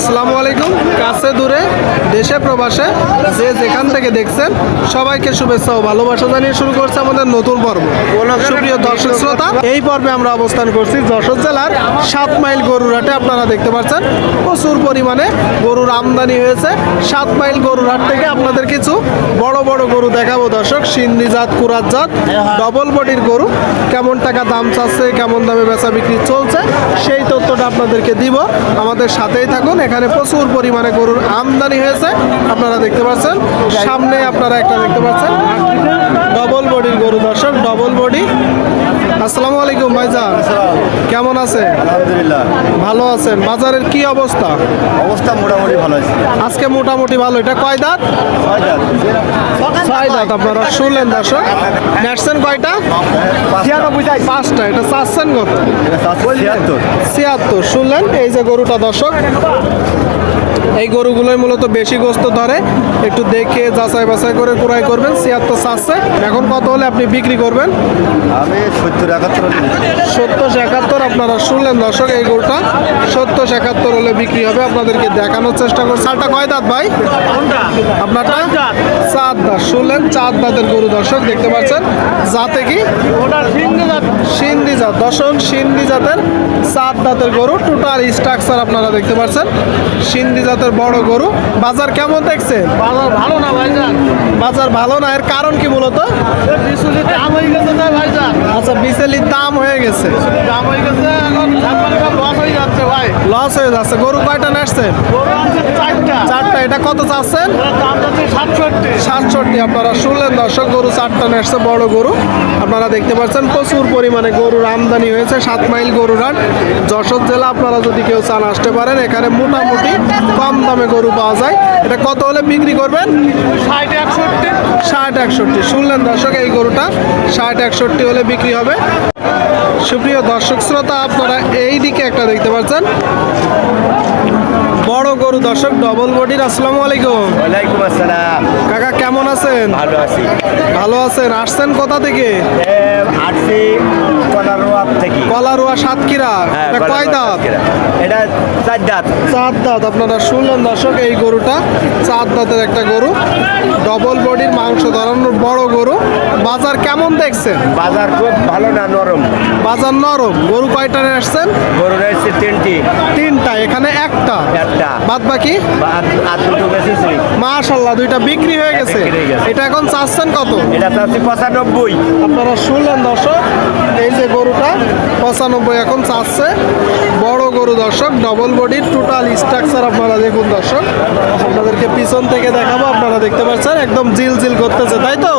আসসালামু আলাইকুম কাছে দূরে? দেশে, প্রবাসে, যে যেখান থেকে দেখছেন, সবাইকে শুভেচ্ছা ও ভালোবাসা জানিয়ে শুরু করছে আমাদের নতুন পর্ব। সুপ্রিয় দর্শক শ্রোতা, এই পর্বে আমরা অবস্থান করছি যশোর জেলার সাত মাইল গরুরহাটে। আপনারা দেখতে পাচ্ছেন, প্রচুর পরিমাণে গরুর আমদানি হয়েছে। সাত মাইল গরুরহাট থেকে আপনাদের কিছু বড় বড় গরু দেখাবো দর্শক। সিন্ধি জাত, কুরাত জাত ডবল বডির গরু। কেমন টাকা দাম চাচ্ছে, কেমন দামে বেচা বিক্রি চলছে, সেই তথ্যটা আপনাদেরকে দিব। আমাদের সাথেই থাকুন। এখানে প্রচুর পরিমাণে গরুর আমদানি হয়েছে। আপনারা দেখতে পাচ্ছেন? সামনে আপনারা একটা দেখতে পাচ্ছেন? ডবল বডির গরু দর্শক ডবল বডি আসসালামু আলাইকুম ভাইজান। কেমন আছে আলহামদুলিল্লাহ। ভালো আছেন। বাজারের কি অবস্থা? অবস্থা মোটামুটি ভালো আছে। আজকে মোটামুটি ভালো। এটা কয় দাঁত? ছয় দাঁত। আপনারা শুনলেন দর্শক। নেটছেন কয়টা? পাঁচটা। এটা চাচ্ছেন কত? ছিয়াত্তর। ছিয়াত্তর। শুনলেন? এই যে গরুটা দর্শক। এই গরুগুলোই মূলত বেশি গোস্ত ধরে। একটু দেখে যাচাই বাছাই করে ক্রয় করবেন ছিয়াত্তর চাচ্ছে এখন কত হলে আপনি বিক্রি করবেন? আমি সত্তর একাত্তর সত্তর একাত্তর আপনারা শুনলেন দর্শক এই গরুটা সত্তর একাত্তর হলে বিক্রি হবে। আপনাদেরকে দেখানোর চেষ্টা করছি। চারটা কয় দাঁত ভাই? আপনারটা? চার দাস শুনলেন চার দাঁতের গরু দর্শক দেখতে পাচ্ছেন যাতে কি? সিন্ধি জাত দর্শক সিন্ধি জাতের চার দাঁতের গরু টোটাল স্ট্রাকচার আপনারা দেখতে পাচ্ছেন সিন্ধি জাতের বড় গরু। বাজার কেমন দেখছেন? বাজার ভালো না ভাইজান? বাজার ভালো না এর কারণ কি মূলত? দাম হয়ে গেছে না ভাইজান। আচ্ছা বিচেলির দাম হয়ে গেছে। দাম হয়ে গেছে এখন লস হয়ে যাচ্ছে ভাই। লস হয়ে যাচ্ছে। গরু কয়টা গরু চারটা। চারটা এটা কত চাচ্ছেন? দাম যাচ্ছে সাতষট্টি আপনারা শুনলেন দর্শক গরু চারটা নেসছে বড় গরু। আপনারা দেখতে পাচ্ছেন প্রচুর পরিমাণে গরুর আমদানি হয়েছে সাত মাইল গরুর হাট। যশোর জেলা আপনারা যদি কেউ চান আসতে পারেন এখানে মোটামুটি কম দামে গরু পাওয়া যায়। এটা কত হলে বিক্রি করবেন? ষাট একষট্টি। ষাট একষট্টি। শুনলেন দর্শক এই গরুটা ষাট একষট্টি হলে বিক্রি হবে। সুপ্রিয় দর্শক শ্রোতা আপনারা এই দিকে একটা দেখতে পাচ্ছেন। বড় গরু দর্শক ডবল বডির আসসালামু আলাইকুম। ওয়ালাইকুম আসসালাম। আছেন? ভালো আছি। ভালো আছেন। আসছেন কোথা থেকে? আসছি কলারোয়া থেকে। কলারুয়া সাতক্ষীরা। হ্যাঁ, কয় দাঁত? চার দাঁত। চার দাঁত। আপনারা শুনলেন দর্শক এই গরুটা চার দাঁতের একটা গরু। ডবল বডির মাংস ধরানোর বড় গরু। বাজার কেমন দেখছেন? বাজার খুব ভালো না নরম? বাজার নরম। গরু কয়টা নিয়ে আসছেন? গরু রয়েছে তিনটি। তিনটা এখানে একটা। একটা। বাদ বাকি আর দুটো বেশি মাশাল্লাহ দুইটা বিক্রি হয়ে গেছে। বিক্রি হয়ে গেছে। এটা এখন চাচ্ছেন কত? এটা চাচ্ছি পঁচানব্বই। আপনারা শুনলেন দর্শক এই যে গরুটা পঁচানব্বই এখন চাচ্ছে। বড় গরু দর্শক ডবল বডির টোটাল স্ট্রাকচার আপনারা দেখুন দর্শক। আপনাদেরকে পিছন থেকে দেখাবো আপনারা দেখতে পাচ্ছেন একদম জিল জিল করতেছে তাই তো?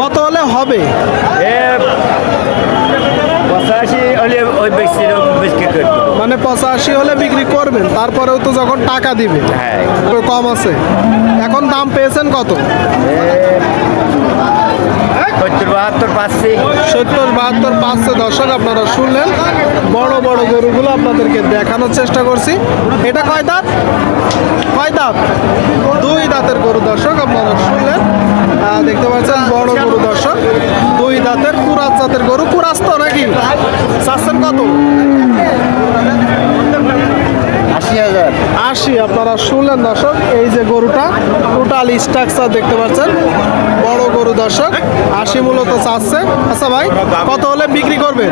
কত হলে হবে? মানে পঁচাশি হলে বিক্রি করবেন তারপরেও তো যখন টাকা দিবে। হ্যাঁ। কম আছে। এখন দাম পেয়েছেন কত? সত্তর বাহাত্তর পাচ্ছি। সত্তর বাহাত্তর পাঁচশো দর্শক আপনারা শুনলেন। বড় বড় গরুগুলো আপনাদেরকে দেখানোর চেষ্টা করছি। এটা কয় দাঁত? কয় দাঁত? দুই দাঁতের গরু দর্শক আপনারা শুনলেন। দেখতে পাচ্ছেন বড় গরু দর্শক। দুই দাঁতের কুরাস জাতের গরু। কুরাস তো নাকি? চাচ্ছেন কত? আশি হাজার। আশি আপনারা শুনলেন দর্শক এই যে গরুটা। টোটাল স্ট্রাকচার দেখতে পাচ্ছেন। বড় গরু দর্শক, আশি মূলত চাচ্ছে। আচ্ছা ভাই, কত হলে বিক্রি করবেন?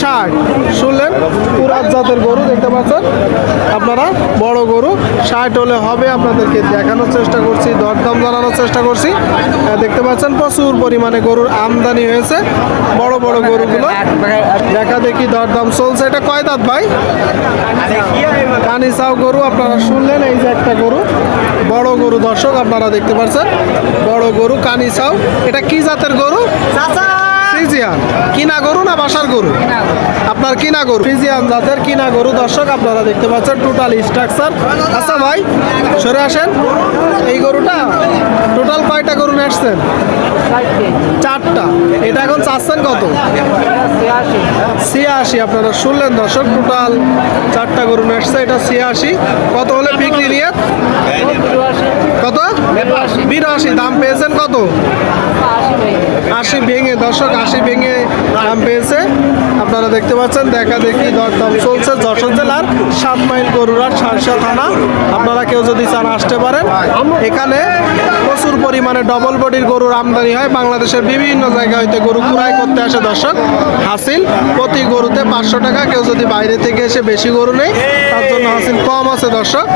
ষাট। শুনলেন, পুরাত জাতের গরু দেখতে পাচ্ছেন। আপনারা, বড় গরু, ষাট হলে হবে আপনাদেরকে দেখানোর চেষ্টা করছি, দরদাম জানানোর চেষ্টা করছি। দেখতে পাচ্ছেন, প্রচুর পরিমাণে গরুর আমদানি হয়েছে। বড় বড় গরুগুলো। দেখা দেখি দরদাম চলছে। এটা কয় দাঁত ভাই? কানি চাও গরু, আপনারা শুনলেন, এই যে একটা গরু। গরু দর্শক আপনারা দেখতে পাচ্ছেন বড় গরু কানি চাও এটা কি জাতের গরু? ফ্রিজিয়ান। কিনা গরু না বাসার গরু? আপনার কিনা গরু। ফ্রিজিয়ান জাতের কিনা গরু। দর্শক আপনারা দেখতে পাচ্ছেন টোটাল স্ট্রাকচার আচ্ছা ভাই সরে আসেন। এই গরুটা টোটাল কয়টা গরু নেসছেন চারটা। এটা এখন চাচ্ছেন কত? ছিয়াশি। আপনারা শুনলেন দর্শক টোটাল চারটা গরু নেসছে এটা ছিয়াশি। কত হলে বিক্রি নিয়ে? বিরাশি দাম পেয়েছেন কত? আশি ভেঙে, দর্শক, আশি ভেঙে দাম পেয়েছে। আপনারা দেখতে পাচ্ছেন, দেখা দেখি দরদাম চলছে যশোর জেলার সাত মাইল গরুরার সারসা থানা। আপনারা কেউ যদি চান আসতে পারেন, এখানে প্রচুর পরিমাণে ডবল বডির গরুর আমদানি হয়। বাংলাদেশের বিভিন্ন জায়গা হইতে গরু ক্রয় করতে আসে দর্শক। হাসিল, প্রতি গরুতে পাঁচশো টাকা, কেউ যদি বাইরে থেকে এসে বেশি গরু নেই তার জন্য হাসিল কম আছে দর্শক।